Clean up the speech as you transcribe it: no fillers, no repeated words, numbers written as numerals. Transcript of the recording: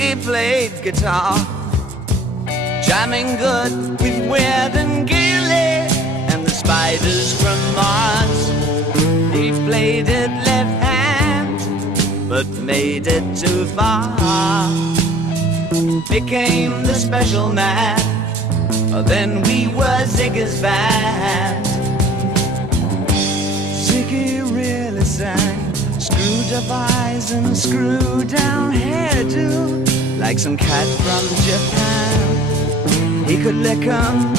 Ziggy played guitar, jamming good with Weird and Gilly and the Spiders from Mars. He played it left hand, but made it too far. Became the special man, then we were Ziggy's band. Ziggy really sang, screwed up eyes and screwed down hairdo, like some cat from Japan. He could lick 'em